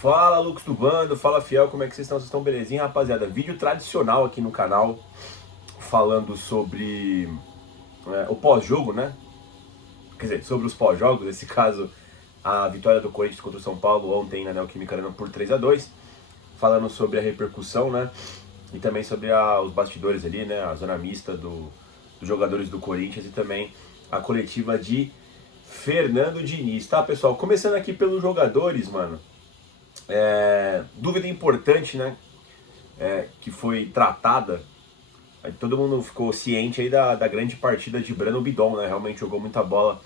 Fala, Lucas do Bando, fala Fiel, como é que vocês estão? Vocês estão belezinha, rapaziada? Vídeo tradicional aqui no canal, falando sobre o pós-jogo, né? Quer dizer, sobre os pós-jogos, nesse caso, a vitória do Corinthians contra o São Paulo ontem na Neoquímica Arena por 3-2, falando sobre a repercussão, né? E também sobre os bastidores ali, né? A zona mista dos jogadores do Corinthians e também a coletiva de Fernando Diniz, tá, pessoal? Começando aqui pelos jogadores, mano. Dúvida importante, né? Que foi tratada. Todo mundo ficou ciente aí da grande partida de Breno Bidon, né? Realmente jogou muita bola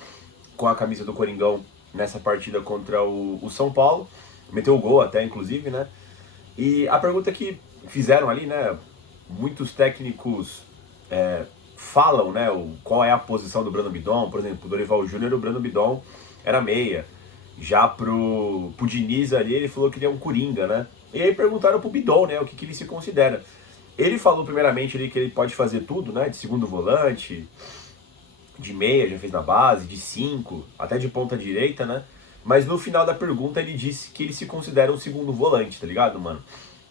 com a camisa do Coringão nessa partida contra o São Paulo. Meteu o gol até, inclusive, né? E a pergunta que fizeram ali, né? Muitos técnicos falam, né? Qual é a posição do Breno Bidon. Por exemplo, o Dorival Júnior, o Breno Bidon era meia. Já pro Diniz ali, ele falou que ele é um coringa, né? E aí perguntaram pro Bidon, né? O que ele se considera. Ele falou primeiramente ali que ele pode fazer tudo, né? De segundo volante, de meia, já fez na base, de 5, até de ponta direita, né? Mas no final da pergunta ele disse que ele se considera um segundo volante, tá ligado, mano?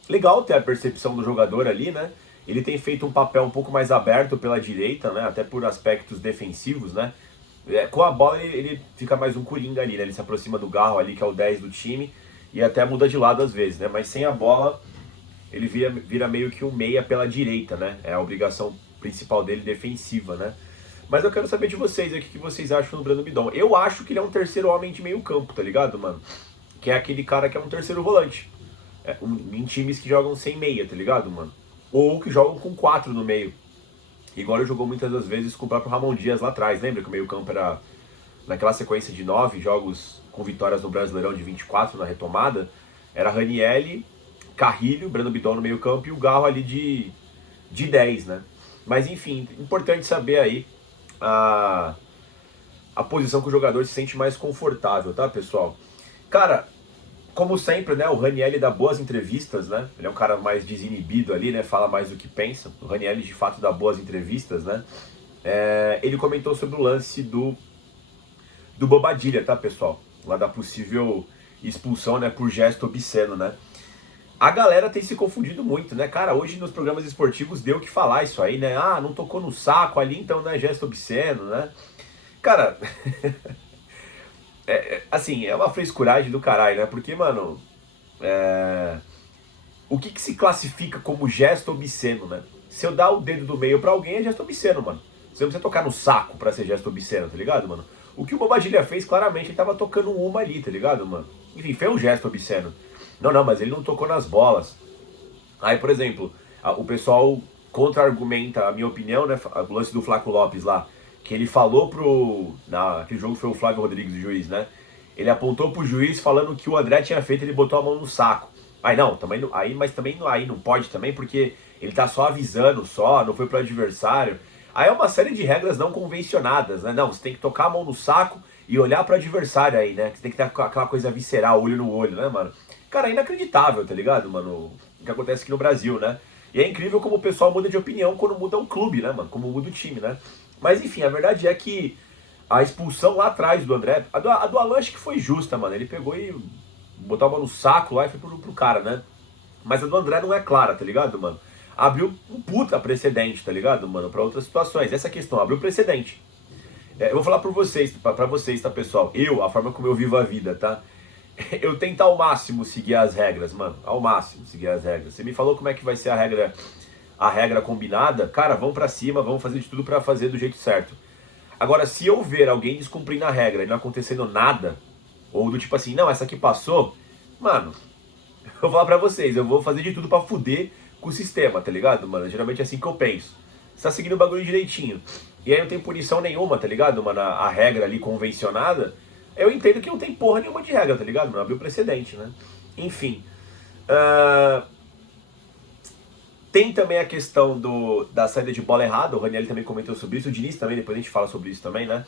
Legal ter a percepção do jogador ali, né? Ele tem feito um papel um pouco mais aberto pela direita, né? Até por aspectos defensivos, né? Com a bola ele fica mais um coringa ali, né? Ele se aproxima do Garro ali, que é o 10 do time, e até muda de lado às vezes, né? Mas sem a bola ele vira meio que um meia pela direita, né? É a obrigação principal dele defensiva, né? Mas eu quero saber de vocês aí, o que vocês acham do Breno Bidon. Eu acho que ele é um terceiro homem de meio campo, tá ligado, mano? Que é aquele cara que é um terceiro volante. Em times que jogam sem meia, tá ligado, mano? Ou que jogam com 4 no meio. Igual ele jogou muitas das vezes com o próprio Ramon Dias lá atrás. Lembra que o meio campo era naquela sequência de 9 jogos com vitórias no Brasileirão de 24 na retomada? Era Ranielli, Carrilho, Breno Bidon no meio campo e o Garro ali de 10, né? Mas enfim, importante saber aí a posição que o jogador se sente mais confortável, tá, pessoal? Cara, como sempre, né, o Ranielli dá boas entrevistas, né? Ele é um cara mais desinibido ali, né? Fala mais do que pensa. O Ranielli, de fato, dá boas entrevistas, né? Ele comentou sobre o lance do Bobadilha, tá, pessoal? Lá da possível expulsão, né, por gesto obsceno, né? A galera tem se confundido muito, né? Cara, hoje nos programas esportivos deu o que falar isso aí, né? Ah, não tocou no saco ali, então não é gesto obsceno, né? Cara, assim, é uma frescuragem do caralho, né? Porque, mano, o que se classifica como gesto obsceno, né? Se eu dar o dedo do meio pra alguém é gesto obsceno, mano. Você não precisa tocar no saco pra ser gesto obsceno, tá ligado, mano? O que o Bobadilha fez, claramente, ele tava tocando uma ali, tá ligado, mano? Enfim, foi um gesto obsceno. Não, mas ele não tocou nas bolas. Aí, por exemplo, o pessoal contra-argumenta, a minha opinião, né? O lance do Flaco Lopes lá, que ele falou aquele jogo foi o Flávio Rodrigues, o juiz, né? Ele apontou pro juiz falando que o André tinha feito, ele botou a mão no saco. Aí não, também, mas também aí não pode também, porque ele tá só avisando, não foi pro adversário. Aí é uma série de regras não convencionadas, né? Não, você tem que tocar a mão no saco e olhar pro adversário aí, né? Você tem que ter aquela coisa visceral, olho no olho, né, mano? Cara, é inacreditável, tá ligado, mano? O que acontece aqui no Brasil, né? E é incrível como o pessoal muda de opinião quando muda um clube, né, mano? Como muda o time, né? Mas enfim, a verdade é que a expulsão lá atrás do André, a do Alan acho que foi justa, mano. Ele pegou e botou a mão no saco lá e foi pro cara, né? Mas a do André não é clara, tá ligado, mano? Abriu um puta precedente, tá ligado, mano? Pra outras situações. Essa questão abriu precedente. Eu vou falar pra vocês, tá, pessoal? A forma como eu vivo a vida, tá? Eu tento ao máximo seguir as regras, mano. Ao máximo seguir as regras. Você me falou como é que vai ser a regra combinada? Cara, vamos pra cima, vamos fazer de tudo pra fazer do jeito certo. Agora, se eu ver alguém descumprindo a regra e não acontecendo nada, ou do tipo assim, não, essa aqui passou, mano, eu vou falar pra vocês, eu vou fazer de tudo pra fuder com o sistema, tá ligado, mano? Geralmente é assim que eu penso. Você tá seguindo o bagulho direitinho. E aí não tem punição nenhuma, tá ligado, mano? A regra ali convencionada. Eu entendo que não tem porra nenhuma de regra, tá ligado, mano? Abriu precedente, né? Enfim. Uh, Tem também a questão da saída de bola errada. O Ranieri também comentou sobre isso. O Diniz também, depois a gente fala sobre isso também, né?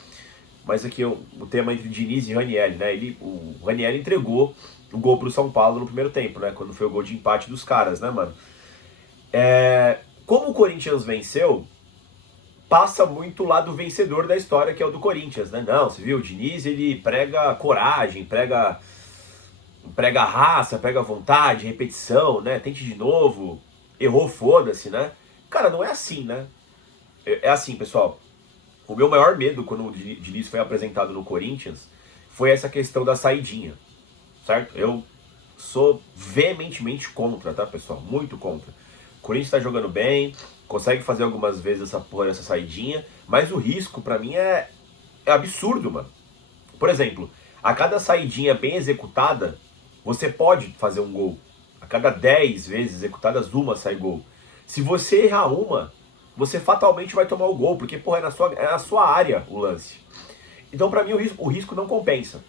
Mas aqui o tema entre Diniz e Ranieri, né? O Ranieri entregou o gol pro São Paulo no primeiro tempo, né? Quando foi o gol de empate dos caras, né, mano? Como o Corinthians venceu, passa muito o lado vencedor da história, que é o do Corinthians, né? Não, você viu? O Diniz, ele prega coragem, prega prega raça, prega vontade, repetição, né? Tente de novo, errou, foda-se, né? Cara, não é assim, né? É assim, pessoal. O meu maior medo quando o Diniz foi apresentado no Corinthians foi essa questão da saidinha, certo? Eu sou veementemente contra, tá, pessoal? Muito contra. O Corinthians tá jogando bem, consegue fazer algumas vezes essa porra, essa saidinha, mas o risco pra mim é absurdo, mano. Por exemplo, a cada saidinha bem executada, você pode fazer um gol. A cada 10 vezes executadas, uma sai gol. Se você errar uma, você fatalmente vai tomar o gol, porque, porra, é na sua área o lance. Então, pra mim, o risco não compensa.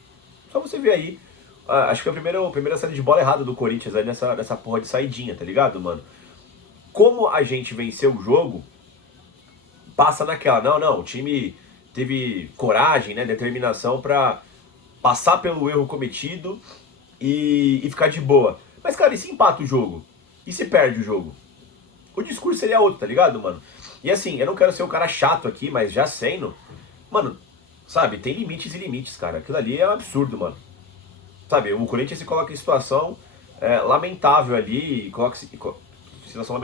Só você ver aí, acho que foi a primeira saída de bola errada do Corinthians aí nessa porra de saidinha, tá ligado, mano? Como a gente venceu o jogo, passa naquela, não, o time teve coragem, né, determinação pra passar pelo erro cometido e ficar de boa. Mas, cara, e se empata o jogo? E se perde o jogo? O discurso seria outro, tá ligado, mano? E assim, eu não quero ser um cara chato aqui, mas já sendo, mano, sabe, tem limites e limites, cara. Aquilo ali é um absurdo, mano. Sabe, o Corinthians se coloca em situação lamentável ali, situação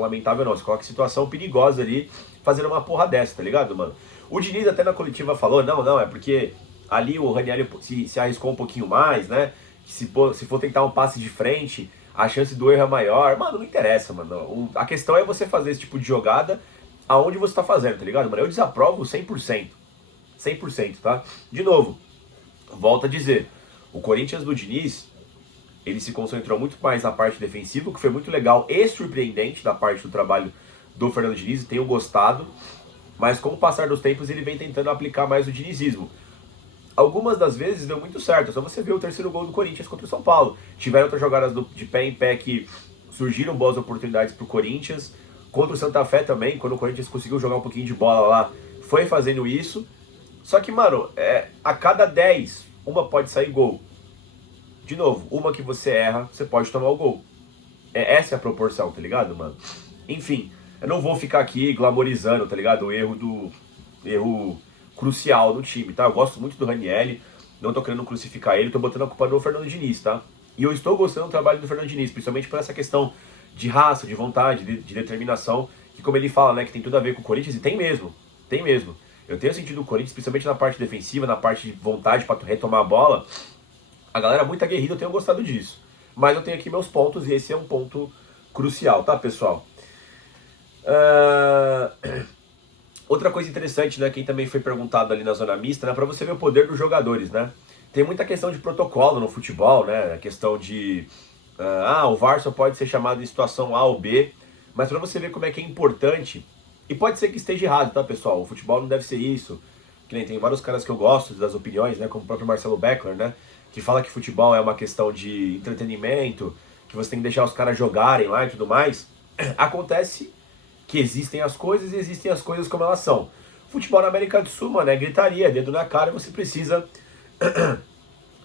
lamentável não, se coloca em situação perigosa ali, fazendo uma porra dessa, tá ligado, mano? O Diniz até na coletiva falou, não, é porque ali o Ranieri se arriscou um pouquinho mais, né? Se for tentar um passe de frente, a chance do erro é maior. Mano, não interessa, mano. A questão é você fazer esse tipo de jogada aonde você tá fazendo, tá ligado, mano? Eu desaprovo 100%. 100%, tá? De novo, volto a dizer, o Corinthians do Diniz, ele se concentrou muito mais na parte defensiva, o que foi muito legal e surpreendente da parte do trabalho do Fernando Diniz, tenho gostado, mas com o passar dos tempos ele vem tentando aplicar mais o dinizismo. Algumas das vezes deu muito certo, é só você ver o terceiro gol do Corinthians contra o São Paulo. Tiveram outras jogadas de pé em pé que surgiram boas oportunidades pro Corinthians, contra o Santa Fé também, quando o Corinthians conseguiu jogar um pouquinho de bola lá, foi fazendo isso. Só que, mano, a cada 10, uma pode sair gol. De novo, uma que você erra, você pode tomar o gol. Essa é a proporção, tá ligado, mano? Enfim, eu não vou ficar aqui glamorizando, tá ligado? O erro crucial do time, tá? Eu gosto muito do Ranieri, não tô querendo crucificar ele, tô botando a culpa no Fernando Diniz, tá? E eu estou gostando do trabalho do Fernando Diniz, principalmente por essa questão de raça, de vontade, de determinação, que como ele fala, né, que tem tudo a ver com o Corinthians, e tem mesmo, tem mesmo. Eu tenho sentido o Corinthians, principalmente na parte defensiva, na parte de vontade para retomar a bola, a galera muito aguerrida, eu tenho gostado disso. Mas eu tenho aqui meus pontos e esse é um ponto crucial, tá, pessoal? Outra coisa interessante, né, quem também foi perguntado ali na zona mista, né, para você ver o poder dos jogadores, né? Tem muita questão de protocolo no futebol, né? A questão de o VAR só pode ser chamado em situação A ou B, mas para você ver como é que é importante, e pode ser que esteja errado, tá, pessoal? O futebol não deve ser isso. Que nem tem vários caras que eu gosto das opiniões, né, como o próprio Marcelo Beckler, né, que fala que futebol é uma questão de entretenimento, que você tem que deixar os caras jogarem lá e tudo mais. Acontece que existem as coisas e existem as coisas como elas são. Futebol na América do Sul, mano, é gritaria, dedo na cara, e você precisa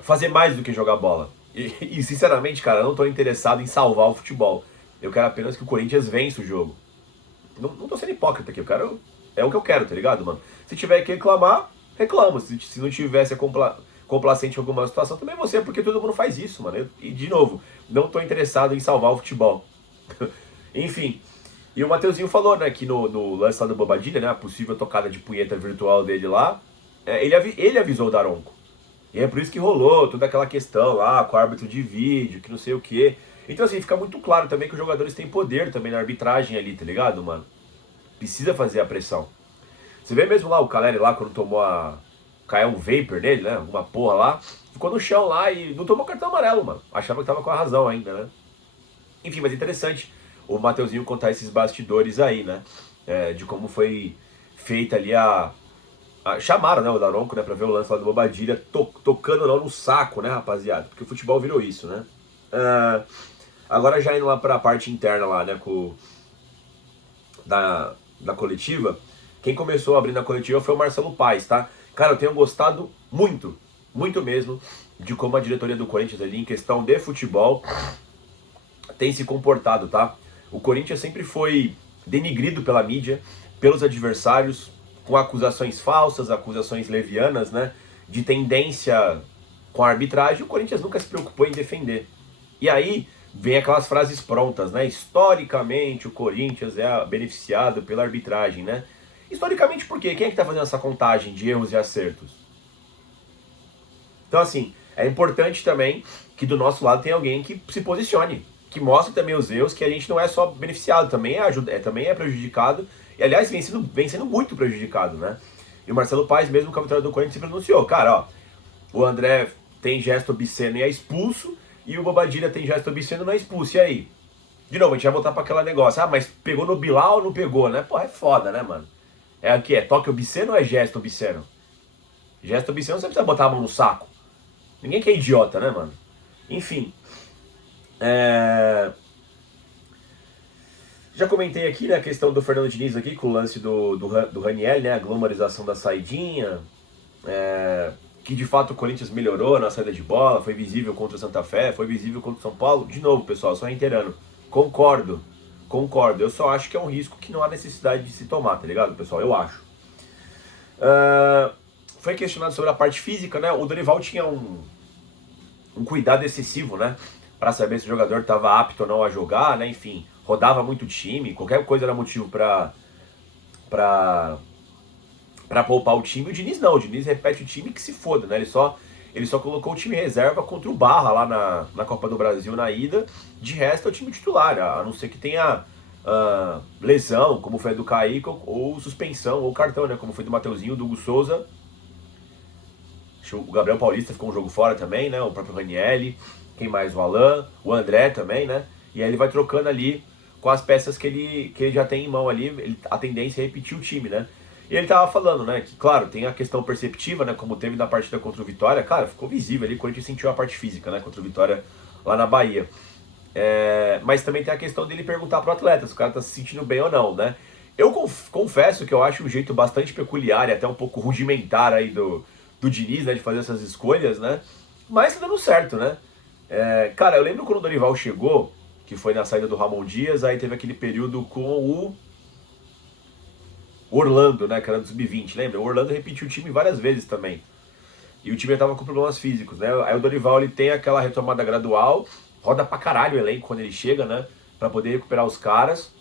fazer mais do que jogar bola. E sinceramente, cara, eu não tô interessado em salvar o futebol. Eu quero apenas que o Corinthians vença o jogo. Não tô sendo hipócrita aqui, eu quero. É o que eu quero, tá ligado, mano? Se tiver que reclamar, reclamo. Se não tivesse complacente em alguma situação, também você, porque todo mundo faz isso, mano. E de novo, não tô interessado em salvar o futebol. Enfim. E o Mateuzinho falou, né, que no lance lá do Bobadilha, né, a possível tocada de punheta virtual dele lá, ele avisou o Daronco. E é por isso que rolou toda aquela questão lá com o árbitro de vídeo, que não sei o quê. Então assim, fica muito claro também que os jogadores têm poder também na arbitragem ali, tá ligado, mano? Precisa fazer a pressão. Você vê mesmo lá o Caleri lá, quando caiu um vapor nele, né, alguma porra lá, ficou no chão lá e não tomou cartão amarelo, mano. Achava que tava com a razão ainda, né? Enfim, mas interessante o Mateuzinho contar esses bastidores aí, né? De como foi feita ali chamaram, né, o Daronco, né, pra ver o lance lá do Bobadilha, tocando não no saco, né, rapaziada? Porque o futebol virou isso, né? Agora já indo lá pra parte interna lá, né, da coletiva, quem começou abrindo a coletiva foi o Marcelo Paes, tá? Cara, eu tenho gostado muito, muito mesmo, de como a diretoria do Corinthians ali, em questão de futebol, tem se comportado, tá? O Corinthians sempre foi denigrido pela mídia, pelos adversários, com acusações falsas, acusações levianas, né? De tendência com a arbitragem, o Corinthians nunca se preocupou em defender. E aí vem aquelas frases prontas, né? Historicamente o Corinthians é beneficiado pela arbitragem, né? Historicamente por quê? Quem é que tá fazendo essa contagem de erros e acertos? Então assim, é importante também que do nosso lado tenha alguém que se posicione, que mostre também os erros, que a gente não é só beneficiado, também é prejudicado, e aliás vem sendo muito prejudicado, né? E o Marcelo Paes, mesmo com a vitória do Corinthians, se pronunciou, cara, ó, o André tem gesto obsceno e é expulso, e o Bobadilha tem gesto obsceno e não é expulso, e aí? De novo, a gente vai voltar para aquele negócio, ah, mas pegou no Bilal ou não pegou, né? Porra, é foda, né, mano? É o que? É toque obsceno ou é gesto obsceno? Gesto obsceno você precisa botar a mão no saco. Ninguém que é idiota, né, mano? Enfim. Já comentei aqui, né, a questão do Fernando Diniz aqui, com o lance do Raniel, né, a glamorização da saidinha, que de fato o Corinthians melhorou na saída de bola, foi visível contra o Santa Fé, foi visível contra o São Paulo. De novo, pessoal, só reiterando, concordo, eu só acho que é um risco que não há necessidade de se tomar, tá ligado, pessoal? Eu acho. Foi questionado sobre a parte física, né, o Dorival tinha um cuidado excessivo, né, para saber se o jogador estava apto ou não a jogar, né, enfim, rodava muito o time, qualquer coisa era motivo para poupar o time. O Diniz não, o Diniz repete o time que se foda, né, ele só colocou o time reserva contra o Barra lá na Copa do Brasil na ida, de resto é o time titular, a não ser que tenha lesão, como foi a do Kaique, ou suspensão, ou cartão, né, como foi do Mateuzinho, do Hugo Souza. O Gabriel Paulista ficou um jogo fora também, né? O próprio Ranieri, quem mais? O Alan, o André também, né? E aí ele vai trocando ali com as peças que ele já tem em mão ali, a tendência é repetir o time, né? E ele tava falando, né, que claro, tem a questão perceptiva, né, como teve na partida contra o Vitória, cara, ficou visível ali, quando a gente sentiu a parte física, né, contra o Vitória lá na Bahia. Mas também tem a questão dele perguntar pro atleta se o cara tá se sentindo bem ou não, né? Eu confesso que eu acho um jeito bastante peculiar e até um pouco rudimentar aí do Diniz, né, de fazer essas escolhas, né? Mas tá dando certo, né? Cara, eu lembro quando o Dorival chegou, que foi na saída do Ramon Dias, aí teve aquele período com o Orlando, né, que era do Sub-20, lembra? O Orlando repetiu o time várias vezes também. E o time tava com problemas físicos, né? Aí o Dorival, ele tem aquela retomada gradual, roda pra caralho o elenco quando ele chega, né? Pra poder recuperar os caras.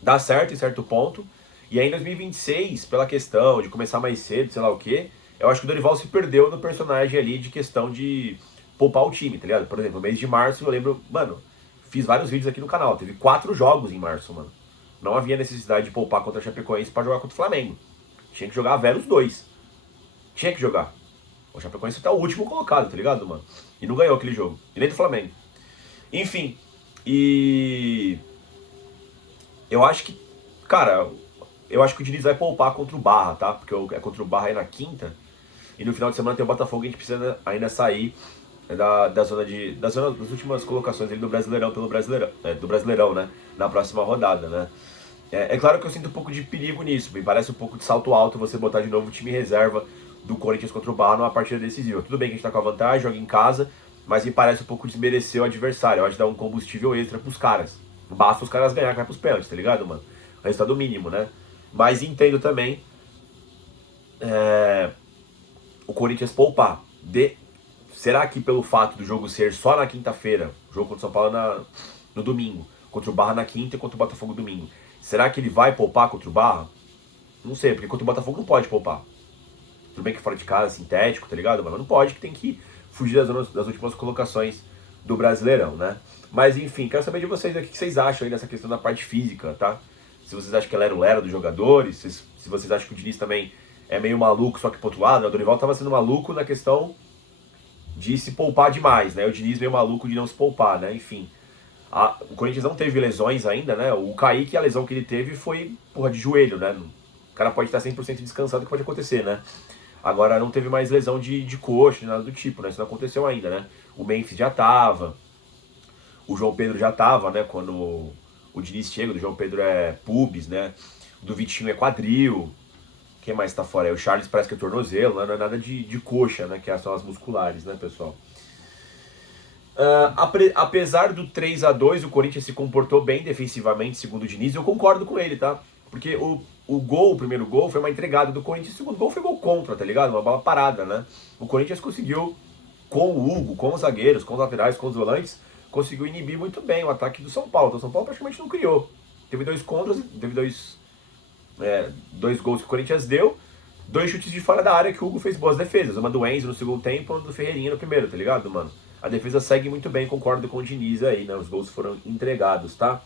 Dá certo em certo ponto. E aí em 2026, pela questão de começar mais cedo, sei lá o quê, eu acho que o Dorival se perdeu no personagem ali de questão de poupar o time, tá ligado? Por exemplo, no mês de março, eu lembro, mano, fiz vários vídeos aqui no canal, teve 4 jogos em março, mano. Não havia necessidade de poupar contra a Chapecoense pra jogar contra o Flamengo. Tinha que jogar a vera os dois. Tinha que jogar. O Chapecoense tá o último colocado, tá ligado, mano? E não ganhou aquele jogo. E nem do Flamengo. Enfim, e eu acho que, cara, eu acho que o Diniz vai poupar contra o Barra, tá? Porque é contra o Barra aí na quinta. E no final de semana tem o Botafogo, e a gente precisa ainda sair da zona das últimas colocações ali do Brasileirão, do Brasileirão, né? Na próxima rodada, né? É claro que eu sinto um pouco de perigo nisso. Me parece um pouco de salto alto você botar de novo o time reserva do Corinthians contra o Barra numa partida decisiva. Tudo bem que a gente tá com a vantagem, joga em casa, mas me parece um pouco desmerecer o adversário. Eu acho que dá um combustível extra pros caras. Basta os caras ganhar, que vai pros pênaltis, tá ligado, mano? Resultado mínimo, né? Mas entendo também o Corinthians poupar. Será que pelo fato do jogo ser só na quinta-feira, o jogo contra o São Paulo no domingo, contra o Barra na quinta e contra o Botafogo domingo, será que ele vai poupar contra o Barra? Não sei, porque contra o Botafogo não pode poupar. Tudo bem que fora de casa, sintético, tá ligado? Mas não pode, que tem que fugir das últimas colocações do Brasileirão, né? Mas enfim, quero saber de vocês aqui o que vocês acham aí dessa questão da parte física, tá? Se vocês acham que ela era o Lera dos jogadores, se vocês acham que o Diniz também é meio maluco, só que pro outro lado, né? O Dorival tava sendo maluco na questão de se poupar demais, né? O Diniz meio maluco de não se poupar, né? Enfim, o Corinthians não teve lesões ainda, né? O Kaique, a lesão que ele teve foi, porra, de joelho, né? O cara pode estar 100% descansado, que pode acontecer, né? Agora não teve mais lesão de coxa, nada do tipo, né? Isso não aconteceu ainda, né? O Memphis já tava, o João Pedro já tava, né? Quando o Diniz chega, o João Pedro é pubis, né? O do Vitinho é quadril. Quem mais tá fora? O Charles parece que é tornozelo, né? Não é nada de coxa, né? Que são as musculares, né, pessoal? Apesar do 3-2, o Corinthians se comportou bem defensivamente, segundo o Diniz. Eu concordo com ele, tá? Porque o primeiro gol foi uma entregada do Corinthians, o segundo gol foi gol contra, tá ligado? Uma bola parada, né? O Corinthians conseguiu com o Hugo, com os zagueiros, com os laterais, com os volantes, conseguiu inibir muito bem o ataque do São Paulo. Então o São Paulo praticamente não criou. Teve 2 contras, teve dois gols que o Corinthians deu, 2 chutes de fora da área que o Hugo fez boas defesas. Uma do Enzo no segundo tempo, uma do Ferreirinha no primeiro, tá ligado, mano? A defesa segue muito bem, concordo com o Diniz aí, né? Os gols foram entregados, tá?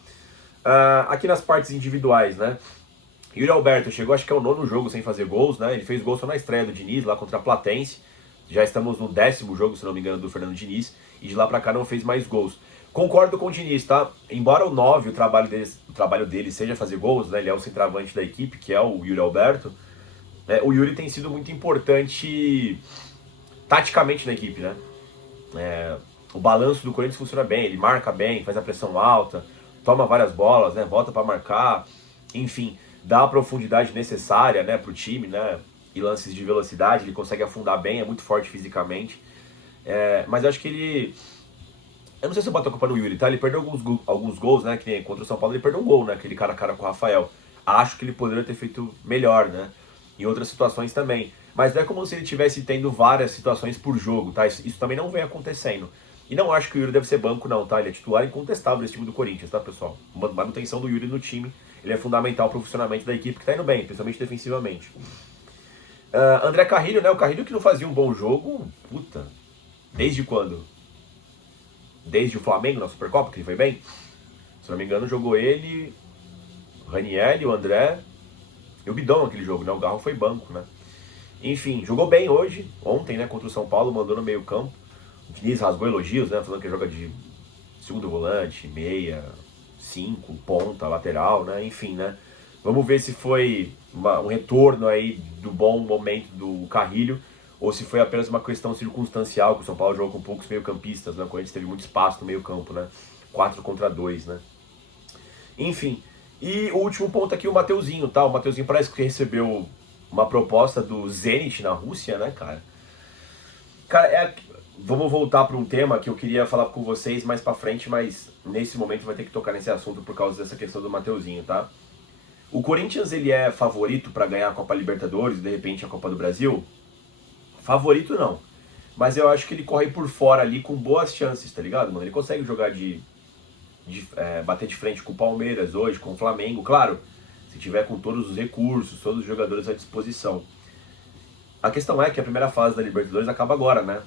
Aqui nas partes individuais, né? Yuri Alberto chegou, acho que é o 9º jogo sem fazer gols, né? Ele fez gol só na estreia do Diniz, lá contra a Platense. Já estamos no 10º jogo, se não me engano, do Fernando Diniz. E de lá pra cá não fez mais gols. Concordo com o Diniz, tá? Embora o 9, o trabalho dele seja fazer gols, né? Ele é o centroavante da equipe, que é o Yuri Alberto. O Yuri tem sido muito importante taticamente na equipe, né? O balanço do Corinthians funciona bem, ele marca bem, faz a pressão alta, toma várias bolas, né? Volta pra marcar, enfim, dá a profundidade necessária, né, pro time, né? E lances de velocidade, ele consegue afundar bem, é muito forte fisicamente. Mas eu acho que ele... Eu não sei se eu boto a culpa no Yuri, tá? Ele perdeu alguns gols, né? Que nem contra o São Paulo ele perdeu um gol, né? Aquele cara a cara com o Rafael. Acho que ele poderia ter feito melhor, né? Em outras situações também. Mas não é como se ele estivesse tendo várias situações por jogo, tá? Isso também não vem acontecendo. E não acho que o Yuri deve ser banco, não, tá? Ele é titular incontestável desse time do Corinthians, tá, pessoal? Manutenção do Yuri no time, ele é fundamental pro funcionamento da equipe, que tá indo bem, principalmente defensivamente. André Carrilho, né? O Carrilho que não fazia um bom jogo, puta, desde quando? Desde o Flamengo na Supercopa, que ele foi bem? Se não me engano, jogou ele, o Ranieri, o André e o Bidon naquele jogo, né? O Garro foi banco, né? Enfim, jogou bem hoje, ontem, né? Contra o São Paulo, mandou no meio campo. O Diniz rasgou elogios, né? Falando que joga de segundo volante, meia, 5, ponta, lateral, né? Enfim, né? Vamos ver se foi um retorno aí do bom momento do Carrilho ou se foi apenas uma questão circunstancial, que o São Paulo jogou com poucos meio-campistas, né? O Corinthians teve muito espaço no meio-campo, né? 4 contra 2, né? Enfim, e o último ponto aqui, o Mateuzinho, tá? O Mateuzinho parece que recebeu uma proposta do Zenit na Rússia, né, cara? Cara, vamos voltar para um tema que eu queria falar com vocês mais pra frente, mas nesse momento vai ter que tocar nesse assunto por causa dessa questão do Mateuzinho, tá? O Corinthians, ele é favorito para ganhar a Copa Libertadores, de repente a Copa do Brasil? Favorito não. Mas eu acho que ele corre por fora ali com boas chances, tá ligado, mano? Ele consegue jogar bater de frente com o Palmeiras hoje, com o Flamengo, claro, se tiver com todos os recursos, todos os jogadores à disposição. A questão é que a primeira fase da Libertadores acaba agora, né?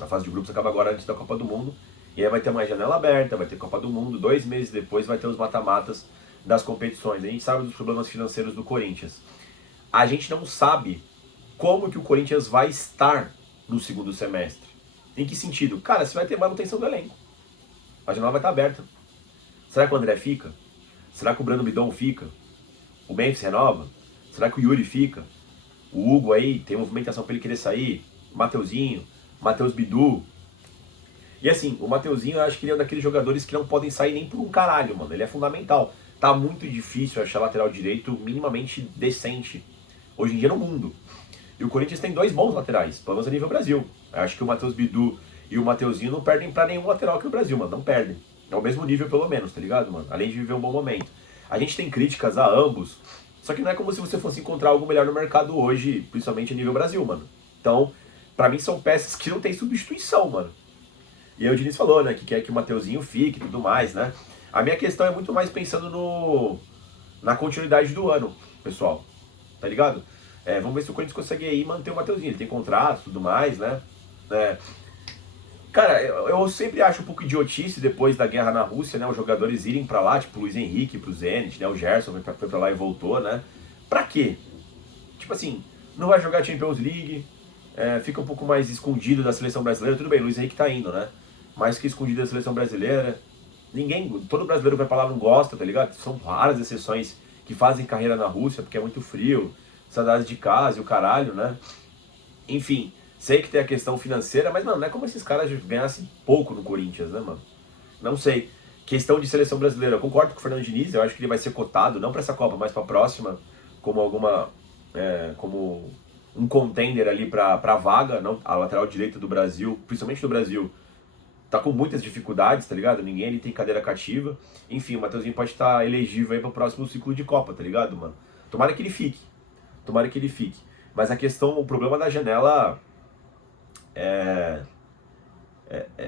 A fase de grupos acaba agora antes da Copa do Mundo. E aí vai ter uma janela aberta, vai ter Copa do Mundo, 2 meses depois vai ter os mata-matas das competições. A gente sabe dos problemas financeiros do Corinthians. A gente não sabe como que o Corinthians vai estar no segundo semestre. Em que sentido? Cara, você vai ter manutenção do elenco. A janela vai estar aberta. Será que o André fica? Será que o Breno Bidon fica? O Memphis renova? Será que o Yuri fica? O Hugo aí, tem movimentação para ele querer sair? Mateuzinho, Matheus Bidu. E assim, o Mateuzinho eu acho que ele é um daqueles jogadores que não podem sair nem por um caralho, mano. Ele é fundamental. Tá muito difícil achar lateral direito minimamente decente hoje em dia no mundo. E o Corinthians tem 2 bons laterais, pelo menos a nível Brasil. Eu acho que o Matheus Bidu e o Mateuzinho não perdem pra nenhum lateral aqui no Brasil, mano. Não perdem. É o mesmo nível pelo menos, tá ligado, mano? Além de viver um bom momento. A gente tem críticas a ambos, só que não é como se você fosse encontrar algo melhor no mercado hoje, principalmente a nível Brasil, mano. Então, pra mim são peças que não tem substituição, mano. E aí o Diniz falou, né, que quer que o Mateuzinho fique e tudo mais, né? A minha questão é muito mais pensando na continuidade do ano, pessoal. Tá ligado? Vamos ver se o Corinthians consegue aí manter o Mateuzinho. Ele tem contrato e tudo mais, né? Cara, eu sempre acho um pouco idiotice depois da guerra na Rússia, né? Os jogadores irem pra lá, tipo o Luiz Henrique pro Zenit, né? O Gerson foi pra lá e voltou, né? Pra quê? Tipo assim, não vai jogar Champions League, fica um pouco mais escondido da seleção brasileira. Tudo bem, o Luiz Henrique tá indo, né? Mais que escondido da seleção brasileira. Todo brasileiro que vai pra lá não gosta, tá ligado? São raras exceções que fazem carreira na Rússia porque é muito frio, saudades de casa e o caralho, né? Enfim, sei que tem a questão financeira, mas, mano, não é como esses caras ganhassem pouco no Corinthians, né, mano? Não sei. Questão de seleção brasileira, eu concordo com o Fernando Diniz, eu acho que ele vai ser cotado, não pra essa Copa, mas pra próxima, como um contender ali pra vaga, não, a lateral direita do Brasil, principalmente do Brasil, tá com muitas dificuldades, tá ligado? Ninguém ali tem cadeira cativa. Enfim, o Mateuzinho pode estar elegível aí pro próximo ciclo de Copa, tá ligado, mano? Tomara que ele fique. Tomara que ele fique. Mas o problema da janela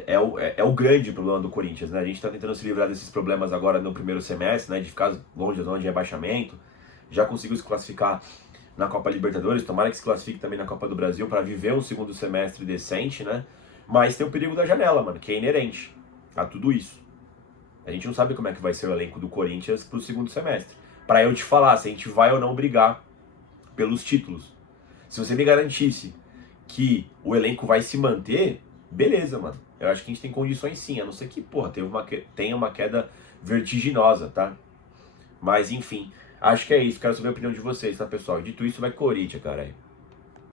é o grande problema do Corinthians, né? A gente tá tentando se livrar desses problemas agora no primeiro semestre, né? De ficar longe da zona de rebaixamento. Já conseguiu se classificar na Copa Libertadores, tomara que se classifique também na Copa do Brasil para viver um segundo semestre decente, né? Mas tem o perigo da janela, mano, que é inerente a tudo isso. A gente não sabe como é que vai ser o elenco do Corinthians pro segundo semestre. Para eu te falar se a gente vai ou não brigar pelos títulos. Se você me garantisse que o elenco vai se manter, beleza, mano. Eu acho que a gente tem condições sim, a não ser que, porra, tenha uma queda vertiginosa, tá? Mas enfim, acho que é isso. Quero saber a opinião de vocês, tá, pessoal? Dito isso, vai Corinthians, cara.